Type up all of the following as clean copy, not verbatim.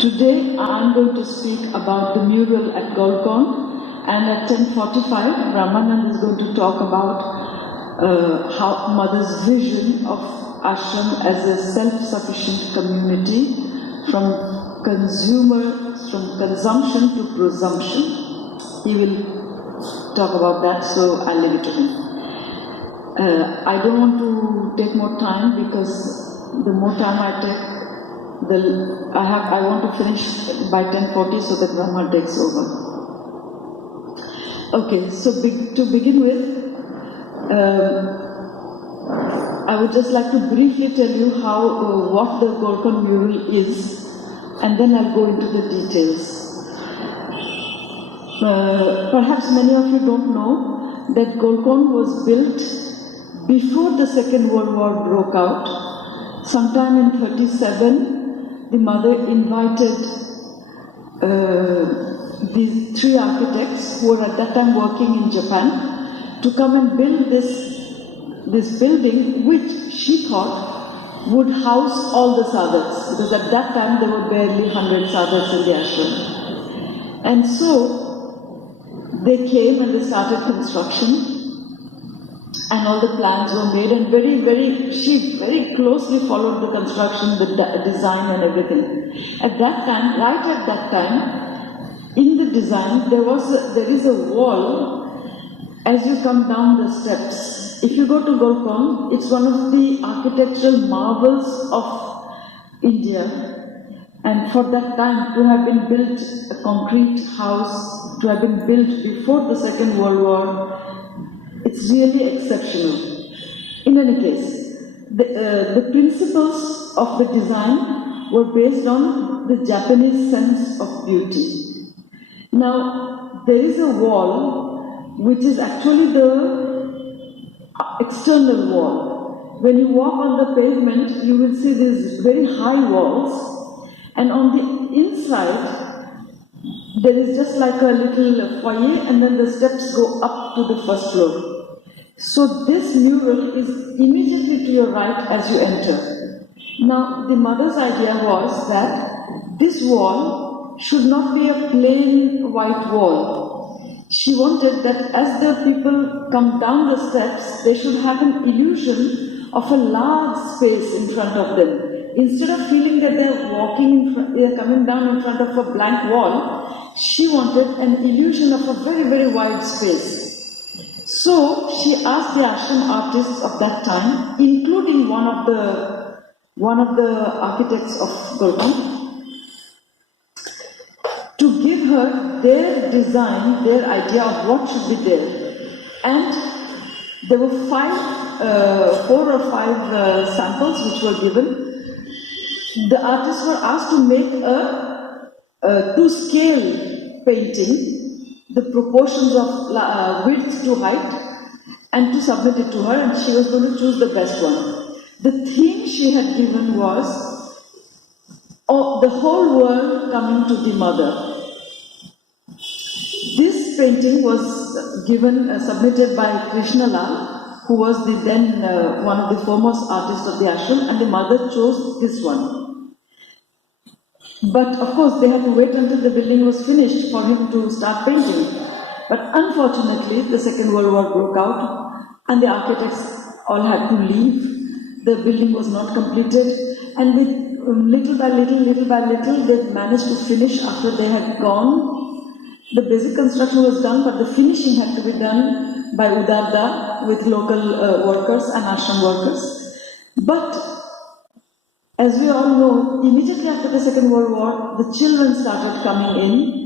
Today I am going to speak about the mural at Golconde, and at 10:45 Ramanand is going to talk about how Mother's vision of ashram as a self-sufficient community from consumption to presumption. He will talk about that, so I'll leave it to him. I don't want to take more time because the more time I take, I want to finish by 10:40 so that Brahma takes over. Okay, so to begin with, I would just like to briefly tell you what the Golconde mural is, and then I'll go into the details. Perhaps many of you don't know that Golconde was built before the Second World War broke out. Sometime in 1937, the mother invited these three architects who were at that time working in Japan to come and build this building, which she thought would house all the sadhaks, because at that time there were barely 100 sadhaks in the ashram. And so they came and they started construction, and all the plans were made, and she very closely followed the construction, the design and everything. At that time, right at that time, in the design, there is a wall as you come down the steps. If you go to Golconde, it's one of the architectural marvels of India. And for that time, to have been built a concrete house, to have been built before the Second World War, it's really exceptional. In any case, the principles of the design were based on the Japanese sense of beauty. Now, there is a wall which is actually the external wall. When you walk on the pavement, you will see these very high walls, and on the inside, there is just like a little foyer, and then the steps go up to the first floor. So this mural is immediately to your right as you enter. Now, the mother's idea was that this wall should not be a plain white wall. She wanted that as the people come down the steps, they should have an illusion of a large space in front of them. Instead of feeling that they're coming down in front of a blank wall, she wanted an illusion of a very, very wide space. So she asked the ashram artists of that time, including one of the architects of Golconde, to give her their design, their idea of what should be there. And there were 4 or 5 samples which were given. The artists were asked to make a to-scale painting, the proportions of width to height, and to submit it to her, and she was going to choose the best one. The theme she had given was the whole world coming to the mother. This painting was submitted by Krishnalal, who was one of the foremost artists of the ashram, and the mother chose this one. But of course, they had to wait until the building was finished for him to start painting. But unfortunately, the Second World War broke out, and the architects all had to leave. The building was not completed, and with little by little, they managed to finish after they had gone. The basic construction was done, but the finishing had to be done by Udarda with local workers and ashram workers. But as we all know, immediately after the Second World War, the children started coming in.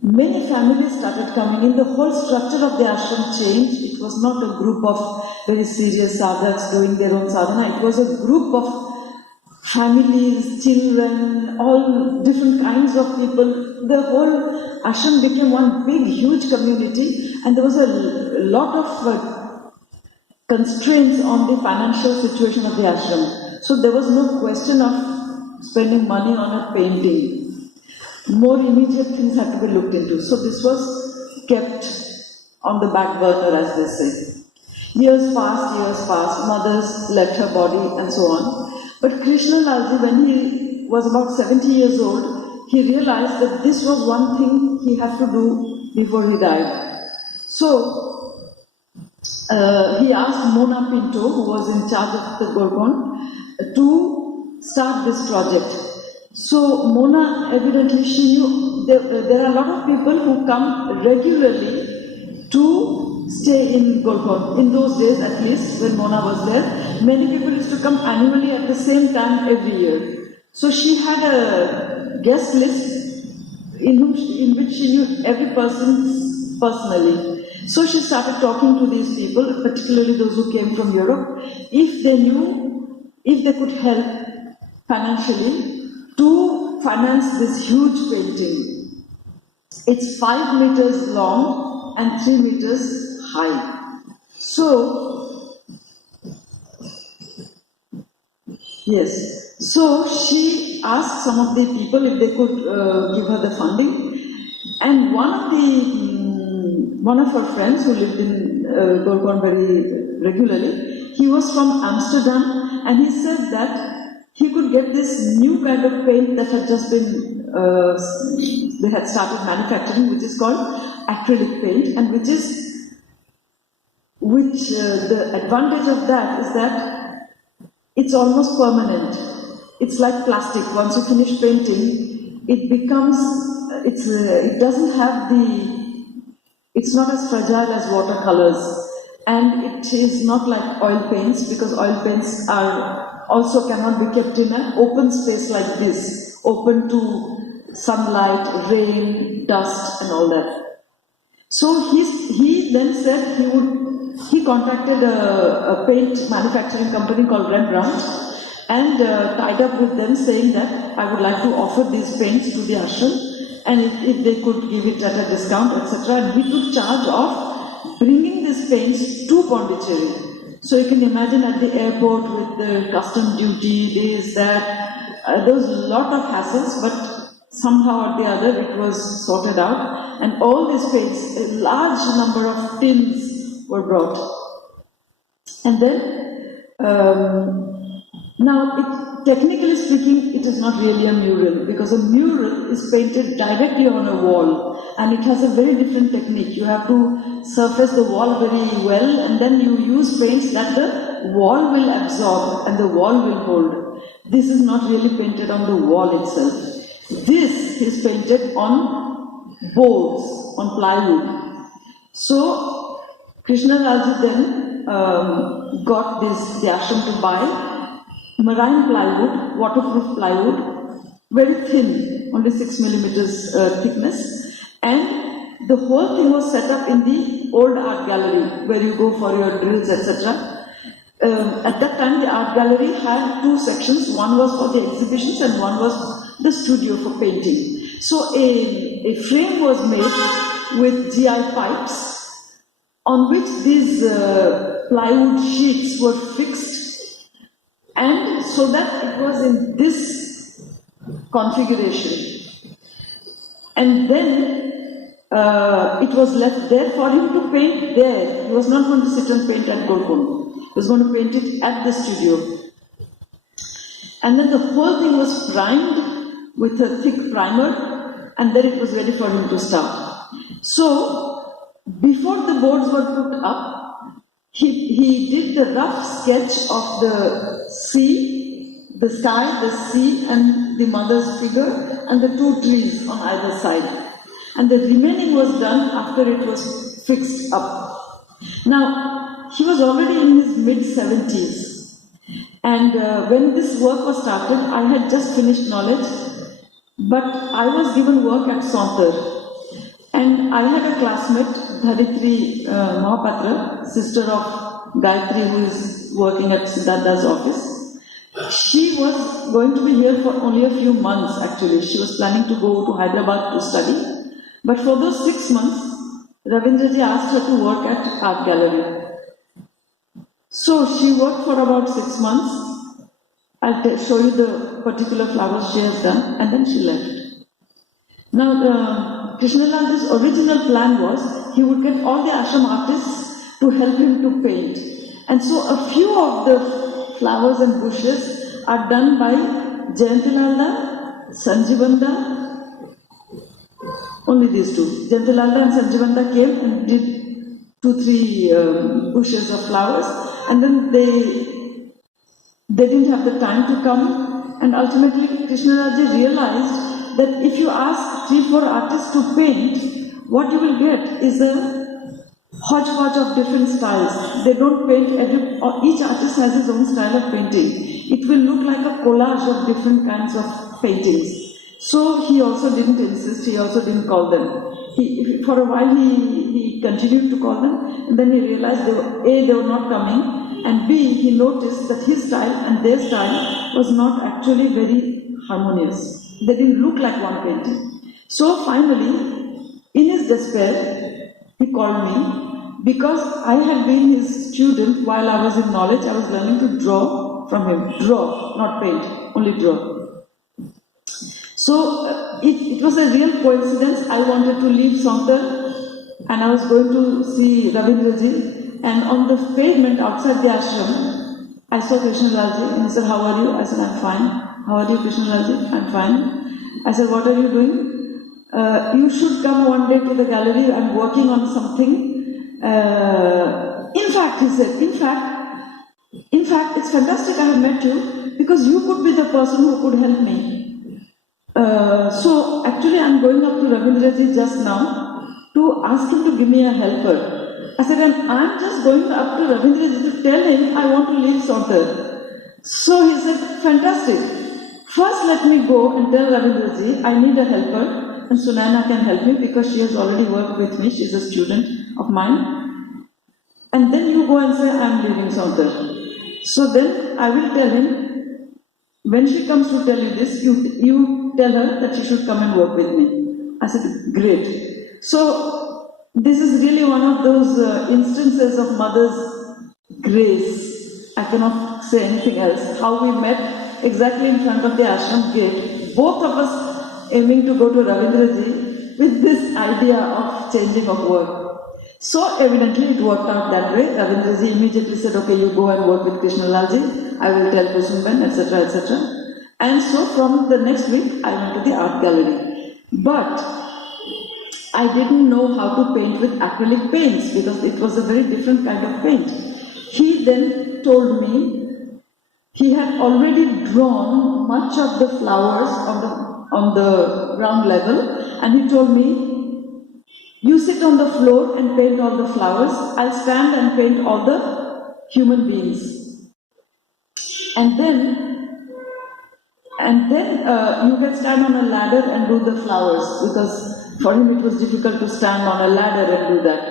Many families started coming in. The whole structure of the ashram changed. It was not a group of very serious sadhaks doing their own sadhana. It was a group of families, children, all different kinds of people. The whole ashram became one big, huge community, and there was a lot of constraints on the financial situation of the ashram. So there was no question of spending money on a painting. More immediate things had to be looked into. So this was kept on the back burner, as they say. Years passed, mothers left her body and so on. But Krishna Lalji, when he was about 70 years old, he realized that this was one thing he had to do before he died. So he asked Mona Pinto, who was in charge of the Golconde, to start this project. So Mona, evidently she knew there are a lot of people who come regularly to stay in Golconde. In those days, at least, when Mona was there, many people used to come annually at the same time every year. So she had a guest list in which she knew every person personally. So she started talking to these people, particularly those who came from Europe, if they could help financially to finance this huge painting. It's 5 meters long and 3 meters high. So, yes. So she asked some of the people if they could give her the funding, and one of her friends who lived in Golconde very regularly, he was from Amsterdam, and he said that he could get this new kind of paint that had just been, they had started manufacturing, which is called acrylic paint, and the advantage of that is that it's almost permanent. It's like plastic. Once you finish painting, it doesn't have it's not as fragile as watercolors, and it is not like oil paints, because oil paints cannot be kept in an open space like this, open to sunlight, rain, dust, and all that. So he then said he contacted a paint manufacturing company called Rembrandt, and tied up with them, saying that I would like to offer these paints to the ashram, and if they could give it at a discount, etc. And he took charge of bringing these paints to Pondicherry. So you can imagine at the airport with the custom duty, this, that, there was a lot of hassles, but somehow or the other it was sorted out, and all these paints, a large number of tins were brought. And then, now, technically speaking, it is not really a mural, because a mural is painted directly on a wall, and it has a very different technique. You have to surface the wall very well, and then you use paints that the wall will absorb and the wall will hold. This is not really painted on the wall itself. This is painted on boards, on plywood. So, Krishna Raju then got the ashram to buy marine plywood, waterproof plywood, very thin, only 6 millimeters thickness, and the whole thing was set up in the old art gallery where you go for your drills, etc. At that time, the art gallery had 2 sections. One was for the exhibitions and one was the studio for painting. So a frame was made with GI pipes on which these plywood sheets were fixed, and so that it was in this configuration. And then it was left there for him to paint there. He was not going to sit and paint at Golconde. He was going to paint it at the studio. And then the whole thing was primed with a thick primer, and then it was ready for him to start. So, before the boards were put up, he did the rough sketch of the sea, the sky, the sea, and the mother's figure, and the 2 trees on either side. And the remaining was done after it was fixed up. Now, he was already in his mid-70s. And when this work was started, I had just finished knowledge, but I was given work at Saunter. And I had a classmate, Dharitri Mahapatra, sister of Gayatri, who is working at Siddhartha's office. She was going to be here for only a few months, actually. She was planning to go to Hyderabad to study. But for those 6 months, Ravindraji asked her to work at art gallery. So she worked for about 6 months. I'll show you the particular flowers she has done, and then she left. Now, Krishnala's original plan was he would get all the ashram artists to help him to paint. And so a few of the flowers and bushes are done by Jayantilalda, Sanjivanda, Only these two. Jantalala and Sanjivanta came and did 2-3 bushes of flowers, and then they didn't have the time to come, and ultimately Krishnaraji realized that if you ask 3-4 artists to paint, what you will get is a hodgepodge of different styles. They don't paint, each artist has his own style of painting. It will look like a collage of different kinds of paintings. So he also didn't insist, he also didn't call them. For a while he continued to call them, and then he realized they were not coming, and B, he noticed that his style and their style was not actually very harmonious. They didn't look like one painting. So finally, in his despair, he called me, because I had been his student while I was in knowledge. I was learning to draw from him. Draw, not paint, only draw. So it was a real coincidence. I wanted to leave Sauntar and I was going to see Ravindraji, and on the pavement outside the ashram, I saw Krishnaraji and he said, "How are you?" I said, "I'm fine." "How are you, Krishnaraji?" "I'm fine." I said, "What are you doing?" "You should come one day to the gallery. I'm working on something. In fact," he said, in fact, it's fantastic I have met you, because you could be the person who could help me. So actually I'm going up to Ravindraji just now to ask him to give me a helper." I said, "And I'm just going up to Ravindraji to tell him I want to leave Sauntar." So he said, "Fantastic. First let me go and tell Ravindraji I need a helper, and Sunaina can help me because she has already worked with me, she's a student of mine. And then you go and say I'm leaving Sauntar. So then I will tell him, when she comes to tell you this, you tell her that she should come and work with me." I said, "Great." So this is really one of those instances of mother's grace. I cannot say anything else. How we met exactly in front of the ashram gate, both of us aiming to go to Ravindraji with this idea of changing of work. So evidently it worked out that way. Ravindraji immediately said, "Okay, you go and work with Krishnalalji. I will tell Kusumben, etc., etc." And so from the next week, I went to the art gallery. But I didn't know how to paint with acrylic paints because it was a very different kind of paint. He then told me he had already drawn much of the flowers on the ground level, and he told me, "You sit on the floor and paint all the flowers. I'll stand and paint all the human beings. And then you can stand on a ladder and do the flowers," because for him it was difficult to stand on a ladder and do that.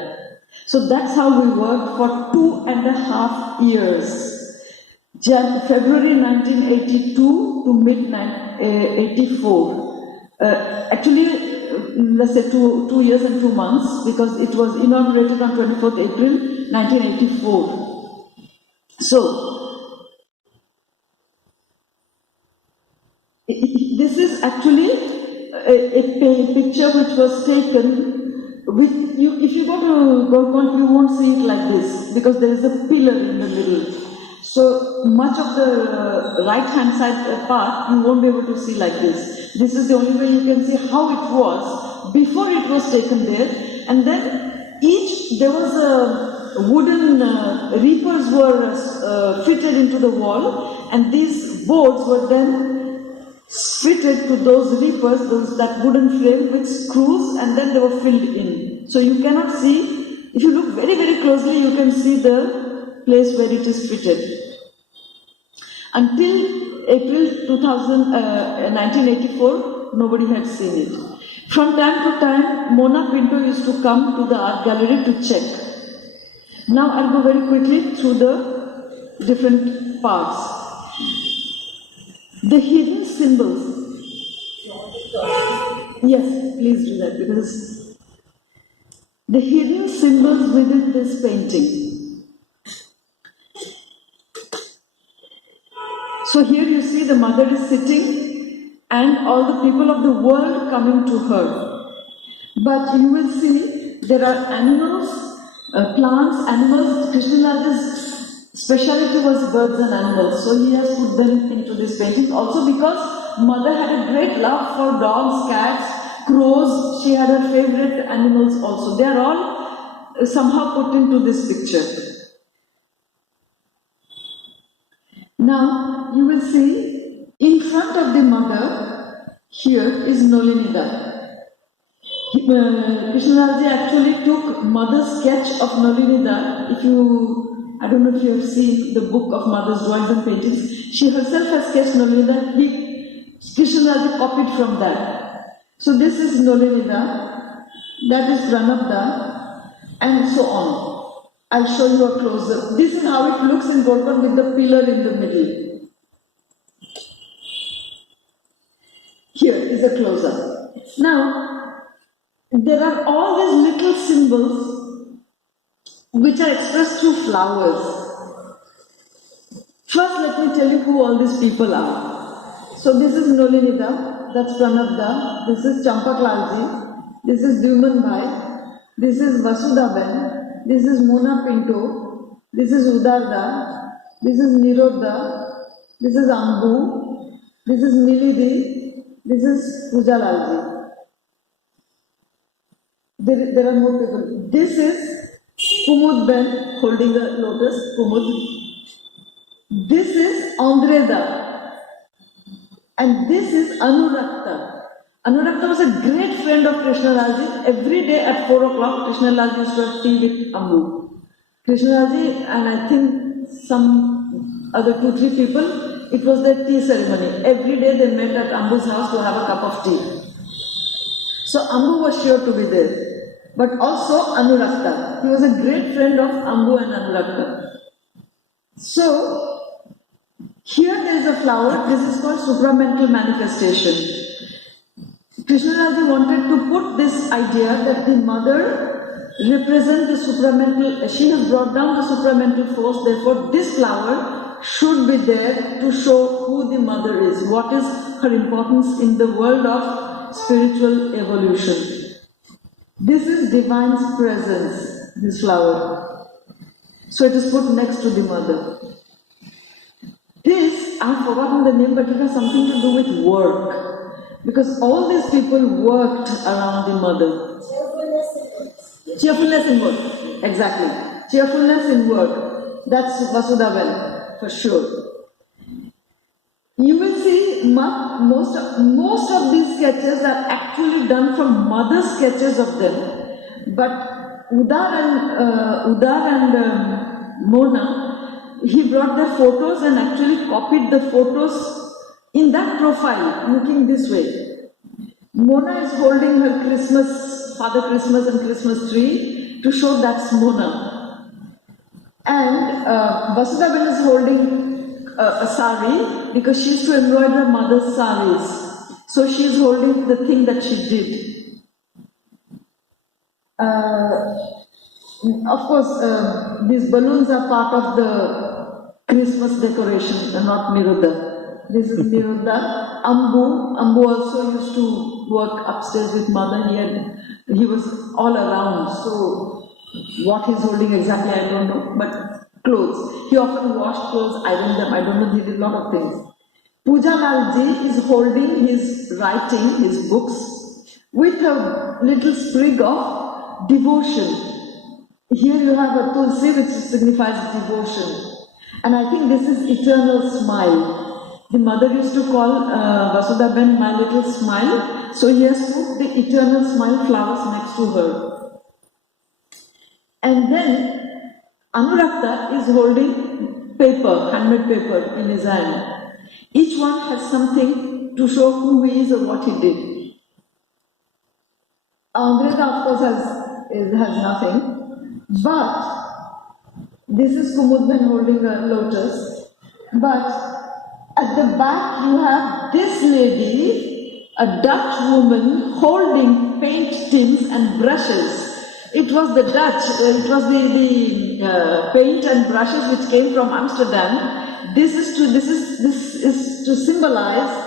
So that's how we worked for 2.5 years. February 1982 to mid-84. Actually, let's say 2 years and 2 months, because it was inaugurated on 24th April 1984. So, this is actually a picture which was taken with you. If you go to Golconde, you won't see it like this, because there is a pillar in the middle. So much of the right-hand side part you won't be able to see like this. This is the only way you can see how it was before it was taken there. And then there was a wooden reapers were fitted into the wall, and these boards were then fitted to those reapers, that wooden frame with screws, and then they were filled in. So you cannot see, if you look very, very closely, you can see the place where it is fitted. Until April 1984, nobody had seen it. From time to time, Mona Pinto used to come to the art gallery to check. Now I'll go very quickly through the different parts. The hidden symbols. Yes, please do that, because the hidden symbols within this painting. So here you see the mother is sitting and all the people of the world coming to her. But you will see there are animals, plants, animals. Krishnala's speciality was birds and animals, so he has put them into this painting. Also because mother had a great love for dogs, cats, crows. She had her favorite animals also. They are all somehow put into this picture. Now you will see in front of the mother here is Nolinida. Krishnalji actually took mother's sketch of Nolinida. I don't know if you have seen the book of mother's drawings and paintings. She herself has sketched Nolinida. Krishnalji copied from that. So this is Nolinida, that is Pranabda, and so on. I'll show you a closer. This is how it looks in Golconde with the pillar in the middle. Here is a closer. Now, there are all these little symbols which are expressed through flowers. First, let me tell you who all these people are. So this is Nolinida, that's Pranabda, this is Champaklalji, this is Dyuman Bhai, this is Vasudaben, this is Mona Pinto, this is Udarda, this is Nirodda, this is Ambu, this is Milidi, this is Pujalalji. There are more people. This is Kumud Ben holding a lotus, Kumud. This is Andreda. And this is Anurakta. Anurakta was a great friend of Krishnalji. Every day at 4 o'clock, Krishnalji used to have tea with Ambu. Krishnalji and I think some other 2-3 people, it was their tea ceremony. Every day they met at Ambu's house to have a cup of tea. So Ambu was sure to be there. But also Anurakta. He was a great friend of Ambu and Anurakta. So, here there is a flower. This is called supramental manifestation. Krishnalji wanted to put this idea that the mother represents the supramental, she has brought down the supramental force, therefore this flower should be there to show who the mother is, what is her importance in the world of spiritual evolution. This is divine's presence, this flower. So it is put next to the mother. This, I have forgotten the name, but it has something to do with work. Because all these people worked around the mother. Cheerfulness in work. Exactly. Cheerfulness in work. That's Vasudavan, for sure. You will see most of these sketches are actually done from mother's sketches of them. But Udar and Mona, he brought their photos and actually copied the photos in that profile, looking this way. Mona is holding her Christmas, Father Christmas and Christmas tree to show that's Mona. And Vasudevan is holding a sari because she used to embroider her mother's saris. So she is holding the thing that she did. Of course, these balloons are part of the Christmas decoration, not Niruddha. This is Niruddha. Ambu also used to work upstairs with mother. He was all around. So what he's holding exactly, I don't know. But clothes. He often washed clothes, ironed them. I don't know, he did a lot of things. Puja Lalji is holding his writing, his books, with a little sprig of devotion. Here you have a tulsi which signifies devotion. And I think this is eternal smile. The mother used to call Vasudevan my little smile. So he has put the eternal smile flowers next to her. And then Anurakta is holding paper, handmade paper in his hand. Each one has something to show who he is or what he did. Andreda, of course, has nothing. But this is Kumudben holding a lotus. But at the back you have this lady, a Dutch woman, holding paint tins and brushes. It was the Dutch, it was the paint and brushes which came from Amsterdam. This is to symbolize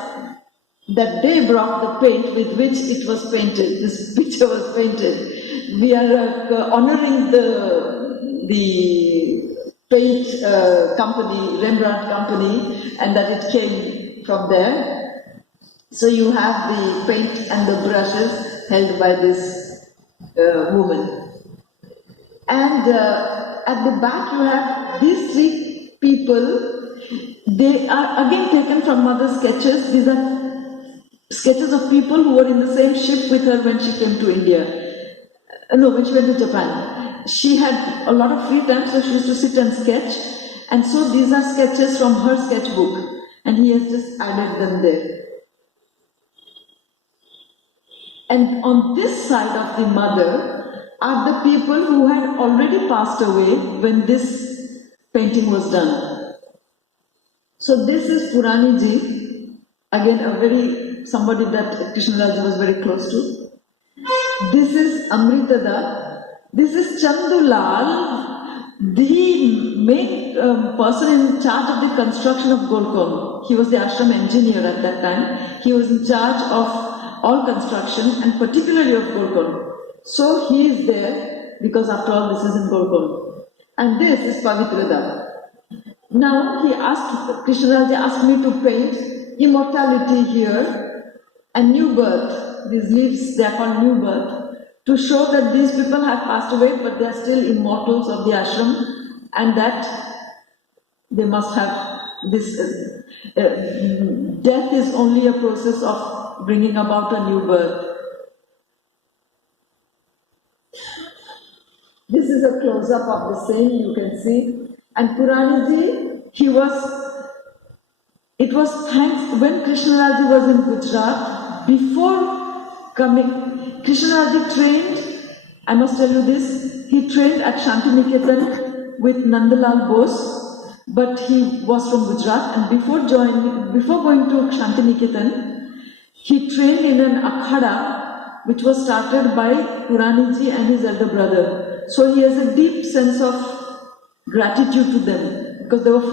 that they brought the paint with which it was painted. This picture was painted. We are honoring the paint company, Rembrandt company, and that it came from there. So you have the paint and the brushes held by this woman. And at the back you have these three people. They are again taken from mother's sketches. These are sketches of people who were in the same ship with her when she came to India. No, when she went to Japan. She had a lot of free time, so she used to sit and sketch. And so these are sketches from her sketchbook. And he has just added them there. And on this side of the mother are the people who had already passed away when this painting was done. So this is Purani Ji, again somebody that Krishnalal was very close to. This is Amritada. This is Chandulal, the main person in charge of the construction of Golconde. He was the ashram engineer at that time. He was in charge of all construction and particularly of Golconde. So he is there because after all this is in Golconde. And this is Pavitrada. Now Krishnalal asked me to paint immortality here and new birth. These leaves, they are called new birth, to show that these people have passed away but they are still immortals of the ashram and that they must have this. Death is only a process of bringing about a new birth. This is a close-up of the same, you can see. And Puraniji, it was thanks, when Krishnalal was in Gujarat, before coming, Krishnalal trained, I must tell you this, he trained at Shantiniketan with Nandalal Bose, but he was from Gujarat, and before going to Shantiniketan, he trained in an akhada which was started by Puraniji and his elder brother. So he has a deep sense of gratitude to them because they were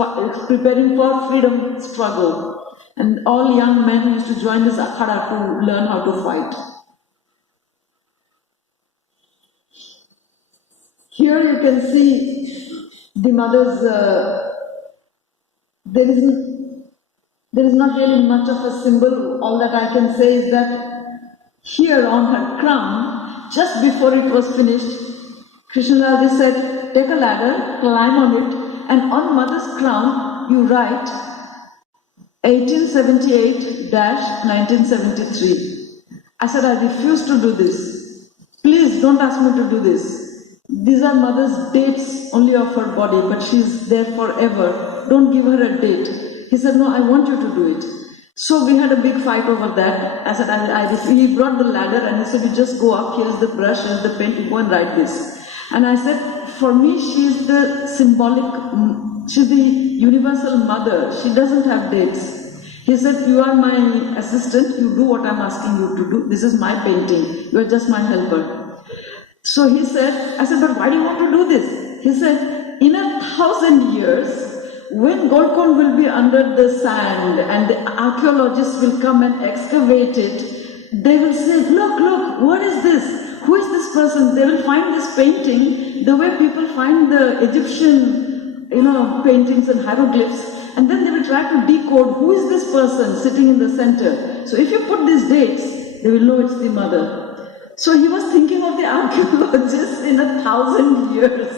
preparing for freedom struggle, and all young men used to join this akhada to learn how to fight. Here you can see the mother's. There is not really much of a symbol. All that I can say is that here on her crown, just before it was finished, Krishnalal said, take a ladder, climb on it, and on mother's crown you write 1878-1973. I said, I refuse to do this. Please don't ask me to do this. These are mother's dates only of her body, but she's there forever. Don't give her a date. He said, no, I want you to do it. So we had a big fight over that. I said, he brought the ladder and he said, you just go up, here's the brush, here's the pen, you go and write this. And I said, for me, she's the symbolic, she's the universal mother. She doesn't have dates. He said, you are my assistant, you do what I'm asking you to do. This is my painting. You are just my helper. So he said, I said, but why do you want to do this? He said, in 1,000 years, when Golconde will be under the sand and the archaeologists will come and excavate it, they will say, look, what is this? Who is this person? They will find this painting the way people find the Egyptian, paintings and hieroglyphs, and then they will try to decode who is this person sitting in the center. So if you put these dates, they will know it's the mother. So he was thinking of the archaeologists in 1,000 years.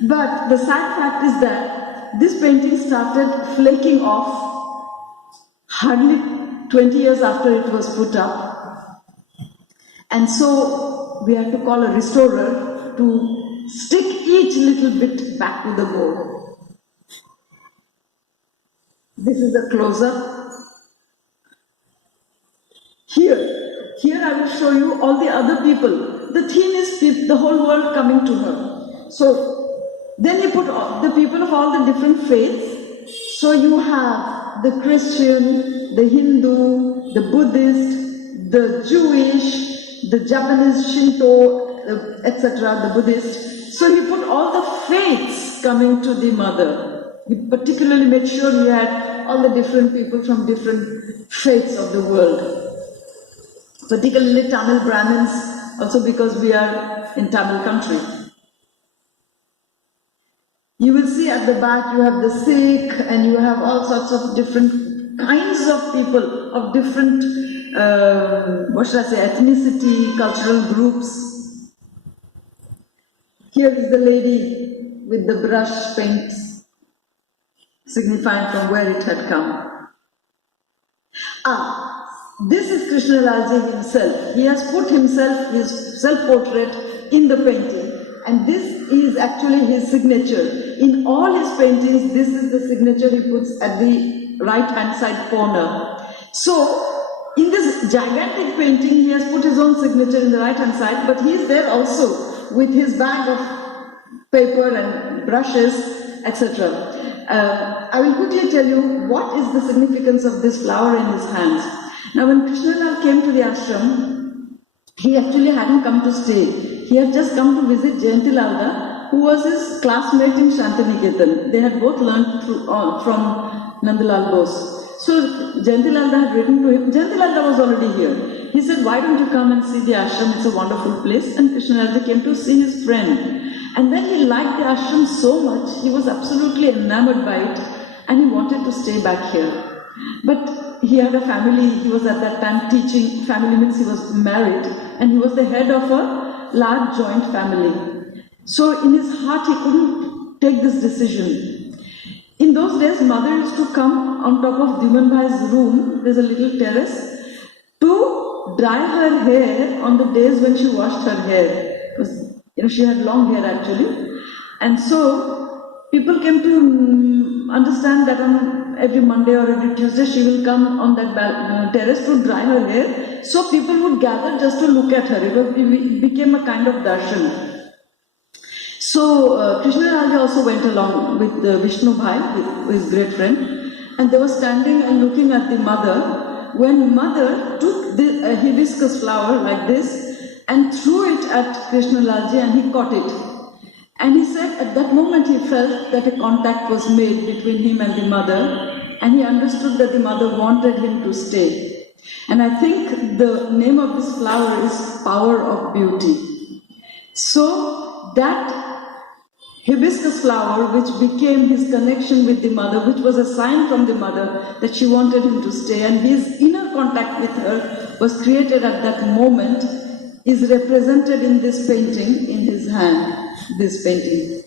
But the sad fact is that this painting started flaking off hardly 20 years after it was put up. And so we had to call a restorer to stick each little bit back to the mold. This is a close-up. Here I will show you all the other people. The theme is the whole world coming to her. So then you put the people of all the different faiths. So you have the Christian, the Hindu, the Buddhist, the Jewish, the Japanese Shinto, etc., the Buddhist. So he put all the faiths coming to the mother. He particularly made sure he had all the different people from different faiths of the world. Particularly Tamil Brahmins, also because we are in Tamil country. You will see at the back you have the Sikh and you have all sorts of different kinds of people of different, ethnicity, cultural groups. Here is the lady with the brush paints, signifying from where it had come. This is Krishnalalji himself. He has put himself, his self-portrait in the painting. And this is actually his signature. In all his paintings, this is the signature he puts at the right-hand side corner. So, in this gigantic painting, he has put his own signature in the right-hand side, but he is there also with his bag of paper and brushes, etc. I will quickly tell you what is the significance of this flower in his hands. Now, when Krishnalal came to the ashram, he actually hadn't come to stay. He had just come to visit Jayanti Lalda, who was his classmate in Shantiniketan. They had both learned from Nandalal Bose. So Jayanti Lalda had written to him. Jayanti Lalda was already here. He said, "Why don't you come and see the ashram? It's a wonderful place." And Krishnalalji came to see his friend. And then he liked the ashram so much, he was absolutely enamored by it, and he wanted to stay back here. But he had a family, he was at that time teaching, family means he was married, and he was the head of a large joint family. So in his heart he couldn't take this decision. In those days, mother used to come on top of Diman Bhai's room, there's a little terrace, to dry her hair on the days when she washed her hair. Because, she had long hair actually. And so people came to understand that on every Monday or every Tuesday she will come on that terrace to dry her hair. So people would gather just to look at her. It became a kind of darshan. So Krishnalalji also went along with Vishnu Bhai, his great friend, and they were standing and looking at the mother when mother took the hibiscus flower like this and threw it at Krishnalalji, and he caught it. And he said at that moment he felt that a contact was made between him and the mother, and he understood that the mother wanted him to stay. And I think the name of this flower is Power of Beauty. So that hibiscus flower, which became his connection with the mother, which was a sign from the mother that she wanted him to stay, and his inner contact with her was created at that moment, is represented in this painting in his hand, this painting.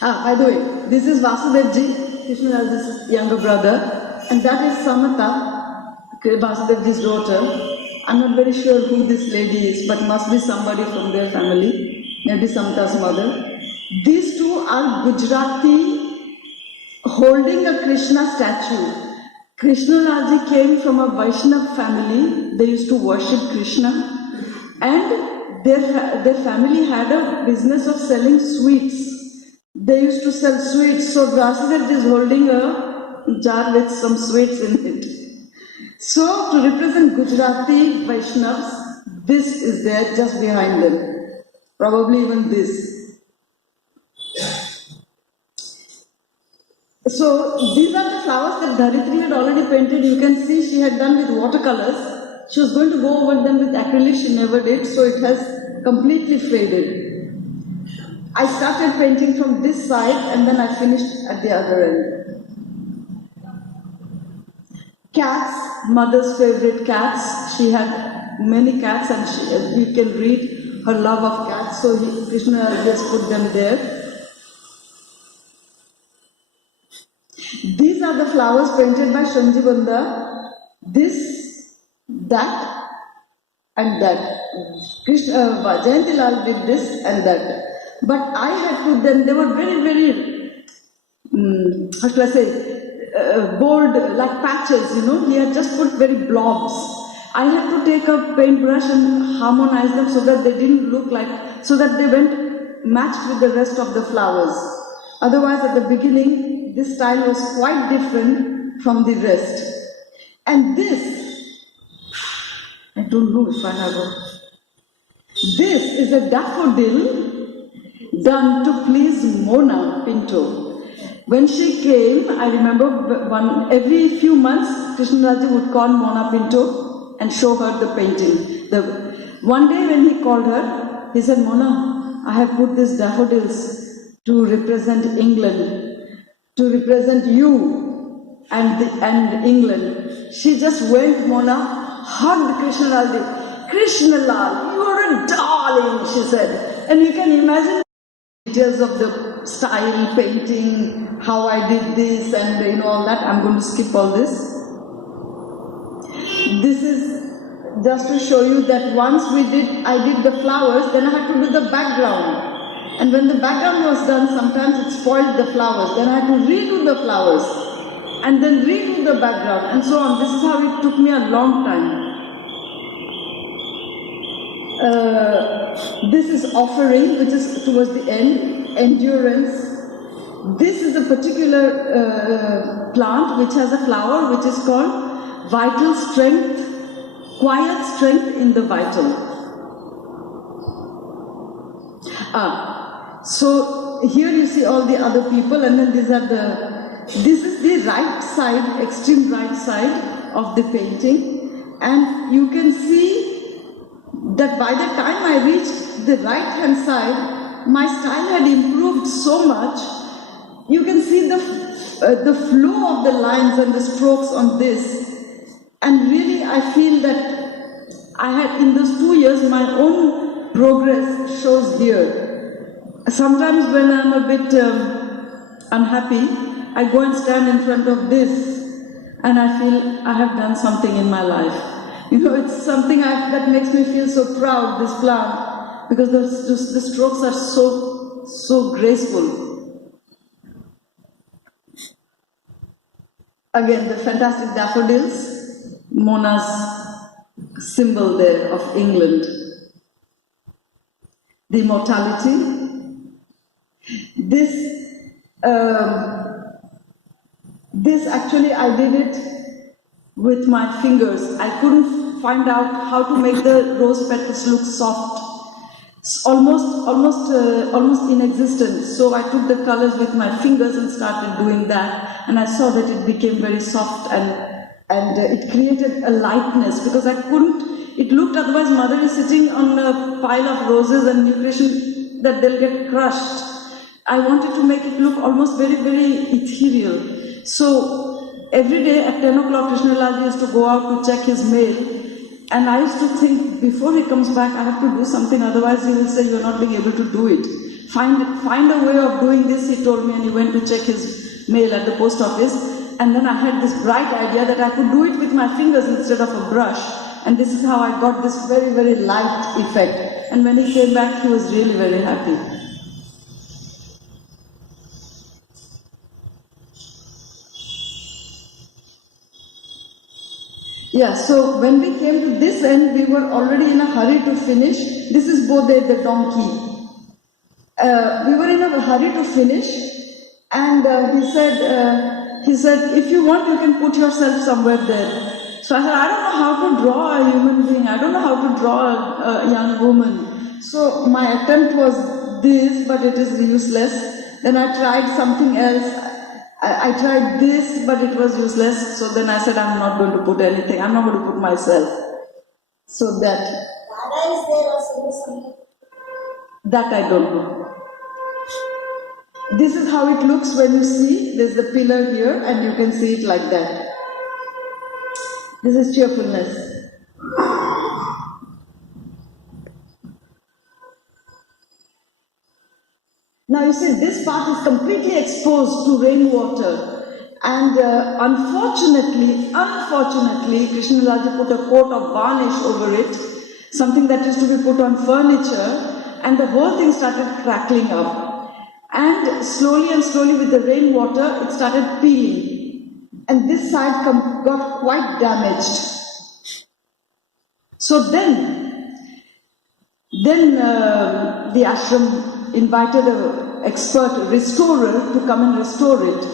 By the way, this is Vasudevji, Krishnalalji's younger brother, and that is Samata, Vasudevji's daughter. I'm not very sure who this lady is, but must be somebody from their family, maybe Samata's mother. These two are Gujarati holding a Krishna statue. Krishnalalji came from a Vaishnav family. They used to worship Krishna, and their family had a business of selling sweets. They used to sell sweets, so Vasudevji is holding a jar with some sweets in it. So, to represent Gujarati Vaishnavas, this is there just behind them. Probably even this. So, these are the flowers that Dharitri had already painted. You can see she had done with watercolors. She was going to go over them with acrylic, she never did, so it has completely faded. I started painting from this side and then I finished at the other end. Cats, mother's favorite cats. She had many cats, and you can read her love of cats. So Krishna just put them there. These are the flowers painted by Shanjivanda. This, that, and that. Jayanti Lal did this and that. But I had put them. They were very, very. How shall I say? Bold, like patches, he had just put very blobs. I had to take a paintbrush and harmonize them so that they didn't look like, so that they went matched with the rest of the flowers. Otherwise, at the beginning, this style was quite different from the rest. And this, I don't know if I have a, this is a daffodil done to please Mona Pinto. When she came, I remember every few months, Krishnalalji would call Mona Pinto and show her the painting. One day when he called her, he said, "Mona, I have put these daffodils to represent England. to represent you and England. She just went, Mona, hugged Krishnalal. Krishnalal, you are a darling, she said. And you can imagine details of the style, painting, how I did this and all that. I'm going to skip all this. This is just to show you that once I did the flowers, then I had to do the background. And when the background was done, sometimes it spoiled the flowers. Then I had to redo the flowers and then redo the background and so on. This is how it took me a long time. This is offering, which is towards the end, endurance. This is a particular plant which has a flower which is called vital strength, quiet strength in the vital. So here you see all the other people, and then this is the right side, extreme right side of the painting, and you can see that by the time I reached the right hand side, my style had improved so much. You can see the flow of the lines and the strokes on this, and really I feel that I had, in those 2 years, my own progress shows here. Sometimes when I'm a bit unhappy, I go and stand in front of this and I feel I have done something in my life. It's something that makes me feel so proud, this plant, because the strokes are so graceful. Again, the fantastic daffodils, Mona's symbol there of England. The immortality. This actually I did it with my fingers. I couldn't find out how to make the rose petals look soft. It's almost inexistent. So I took the colors with my fingers and started doing that, and I saw that it became very soft and it created a lightness, because I couldn't. It looked, otherwise mother is sitting on a pile of roses and nutrition that they'll get crushed. I wanted to make it look almost very, very ethereal. So every day at 10 o'clock, Krishnalal used to go out to check his mail, and I used to think, before he comes back, I have to do something, otherwise he will say, you're not being able to do it. Find a way of doing this, he told me, and he went to check his mail at the post office, and then I had this bright idea that I could do it with my fingers instead of a brush, and this is how I got this very, very light effect. And when he came back, he was really very happy. Yeah, so when we came to this end, we were already in a hurry to finish. This is Bode, the donkey. We were in a hurry to finish, and he said, if you want, you can put yourself somewhere there. So I said, I don't know how to draw a human being. I don't know how to draw a young woman. So my attempt was this, but it is useless. Then I tried something else. I tried this, but it was useless. So then I said, I'm not going to put anything. I'm not going to put myself. So that. Dada is there also something? That I don't know. This is how it looks when you see. There's the pillar here, and you can see it like that. This is cheerfulness. Now you see, this part is completely exposed to rainwater, and unfortunately, Krishnalal put a coat of varnish over it, something that used to be put on furniture, and the whole thing started crackling up. And slowly with the rainwater, it started peeling, and this side got quite damaged. So then the ashram invited an expert restorer to come and restore it.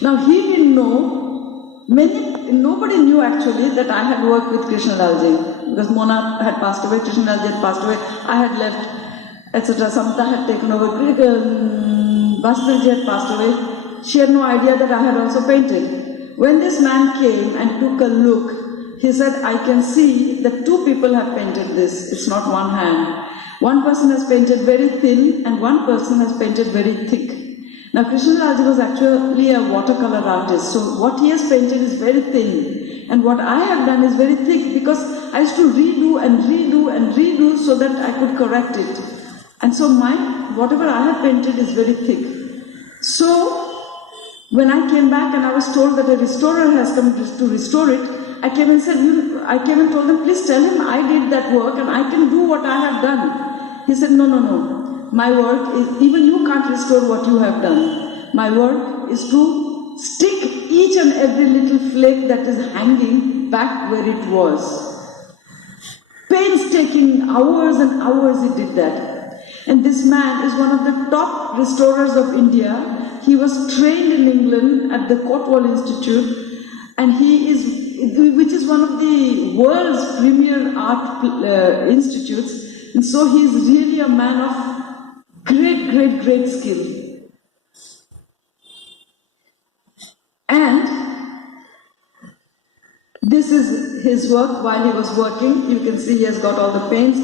Now he didn't know, nobody knew actually that I had worked with Krishnalalji, because Mona had passed away, Krishnalalji had passed away, I had left, etc. Samta had taken over, Bastarji had passed away. She had no idea that I had also painted. When this man came and took a look, he said, I can see that two people have painted this, it's not one hand. One person has painted very thin and one person has painted very thick. Now Krishnalal was actually a watercolor artist, so what he has painted is very thin, and what I have done is very thick, because I used to redo and redo and redo so that I could correct it. And so whatever I have painted is very thick. So when I came back and I was told that a restorer has come to restore it, I came and told them, please tell him I did that work and I can do what I have done. He said, no. My work is, even you can't restore what you have done. My work is to stick each and every little flake that is hanging back where it was. Painstaking, hours and hours he did that. And this man is one of the top restorers of India. He was trained in England at the Courtwall Institute, and which is one of the world's premier art institutes. And so he is really a man of great skill. And this is his work while he was working. You can see he has got all the paints.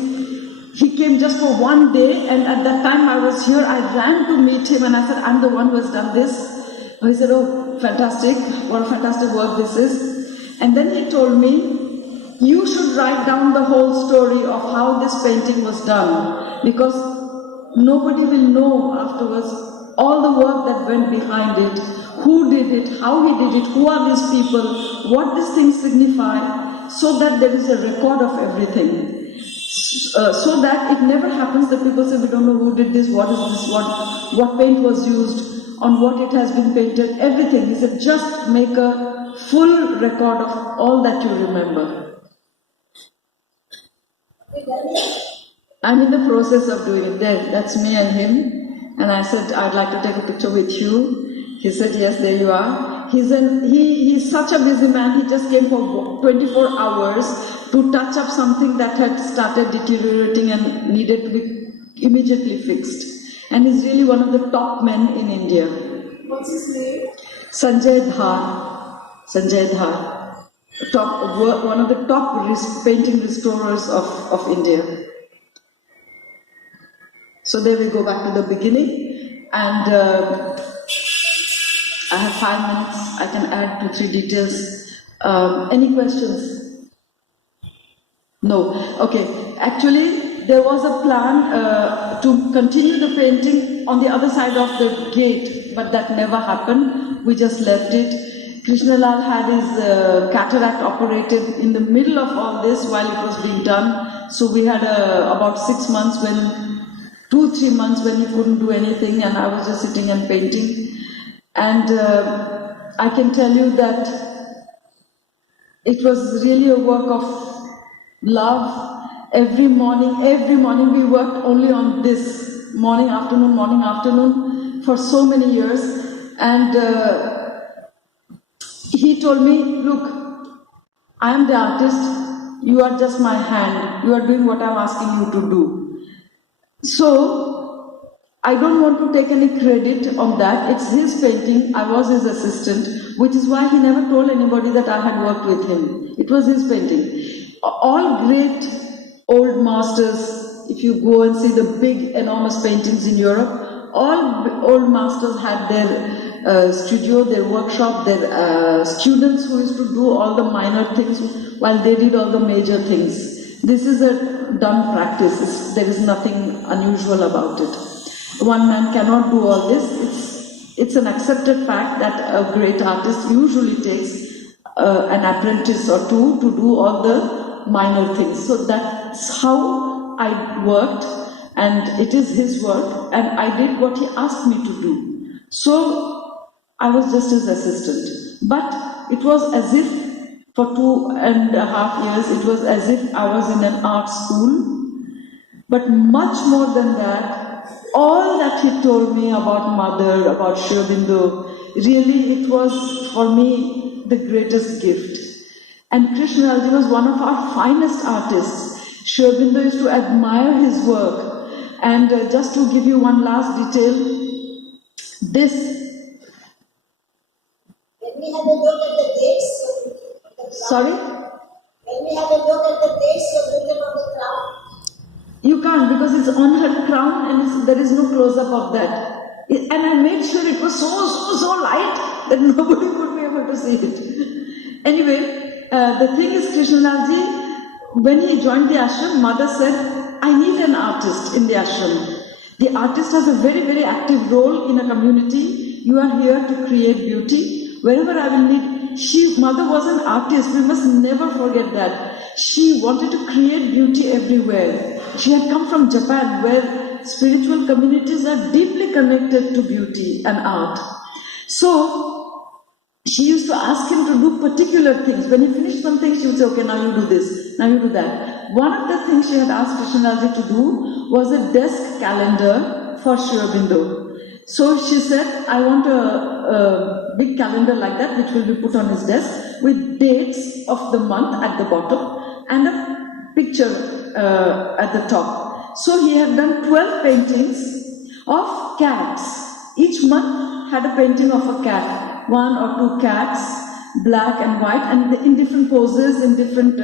He came just for one day, and at that time I was here. I ran to meet him and I said, I'm the one who has done this. He said, oh, fantastic. What a fantastic work this is. And then he told me, you should write down the whole story of how this painting was done, because nobody will know afterwards all the work that went behind it, who did it, how he did it, who are these people, what these things signify, so that there is a record of everything. So that it never happens that people say, we don't know who did this, what is this, what paint was used, on what it has been painted, everything. He said, just make a full record of all that you remember. I'm in the process of doing it. That's me and him. And I said, I'd like to take a picture with you. He said, yes, there you are. He's such a busy man. He just came for 24 hours to touch up something that had started deteriorating and needed to be immediately fixed. And he's really one of the top men in India. What's his name? Sanjay Dhar. One of the top painting restorers of India. So there we go back to the beginning, and I have 5 minutes. I can add 2-3 details. Any questions? No. Okay. Actually, there was a plan to continue the painting on the other side of the gate, but that never happened. We just left it. Krishnalal had his cataract operated in the middle of all this while it was being done. So we had about 6 months 2-3 months when he couldn't do anything, and I was just sitting and painting. And I can tell you that it was really a work of love. Every morning we worked only on this, morning, afternoon, for so many years. And he told me, look, I am the artist, you are just my hand, you are doing what I am asking you to do. So, I don't want to take any credit on that. It's his painting. I was his assistant, which is why he never told anybody that I had worked with him. It was his painting. All great old masters, if you go and see the big, enormous paintings in Europe, all old masters had their studio, their workshop, their students who used to do all the minor things while they did all the major things. This is a done practice. There is nothing unusual about it. One man cannot do all this. It's an accepted fact that a great artist usually takes an apprentice or two to do all the minor things. So that's how I worked, and it is his work, and I did what he asked me to do. So I was just his assistant. But it was as if for 2.5 years, it was as if I was in an art school. But much more than that, all that he told me about Mother, about Sri Aurobindo, really it was for me the greatest gift. And Krishnalal was one of our finest artists. Sri Aurobindo used to admire his work. And just to give you one last detail, this. Let me have a look at the dates. Sorry? Let me have a look at the dates of the on the crown. You can't, because it's on her crown and there is no close-up of that. And I made sure it was so light that nobody would be able to see it. Anyway, the thing is, Krishnalji, when he joined the ashram, mother said, I need an artist in the ashram. The artist has a very, very active role in a community. You are here to create beauty. Wherever I will need, mother was an artist. We must never forget that. She wanted to create beauty everywhere. She had come from Japan, where spiritual communities are deeply connected to beauty and art. So, she used to ask him to do particular things. When he finished something, she would say, okay, now you do this, now you do that. One of the things she had asked Krishnalji to do was a desk calendar for Sri Aurobindo. So she said, I want a big calendar like that, which will be put on his desk, with dates of the month at the bottom and a picture at the top. So he had done 12 paintings of cats. Each month had a painting of a cat, 1 or 2 cats, black and white, and in different poses, in different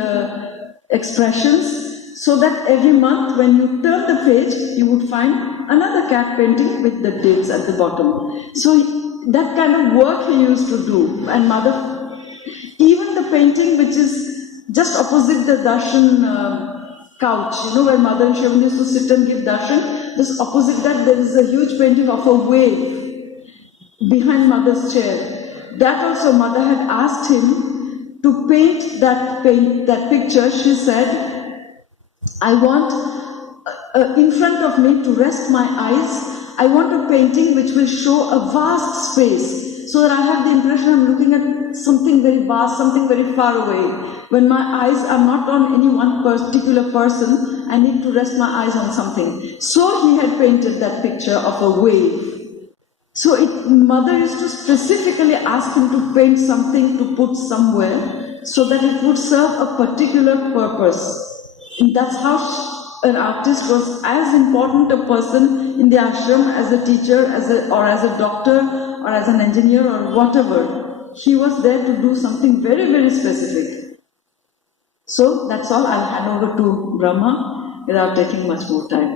expressions, so that every month when you turn the page, you would find another cat painting with the dates at the bottom. So that kind of work he used to do. And mother, even the painting which is just opposite the darshan couch, where mother and Shivan used to sit and give darshan, just opposite that there is a huge painting of a wave behind mother's chair. That also mother had asked him to paint that picture. She said, I want in front of me to rest my eyes, I want a painting which will show a vast space, so that I have the impression I'm looking at something very vast, something very far away. When my eyes are not on any one particular person, I need to rest my eyes on something. So he had painted that picture of a wave. So mother used to specifically ask him to paint something to put somewhere, so that it would serve a particular purpose. And that's how an artist was as important a person in the ashram as a teacher, or as a doctor, or as an engineer, or whatever. He was there to do something very, very specific. So that's all. I'll hand over to Brahma without taking much more time.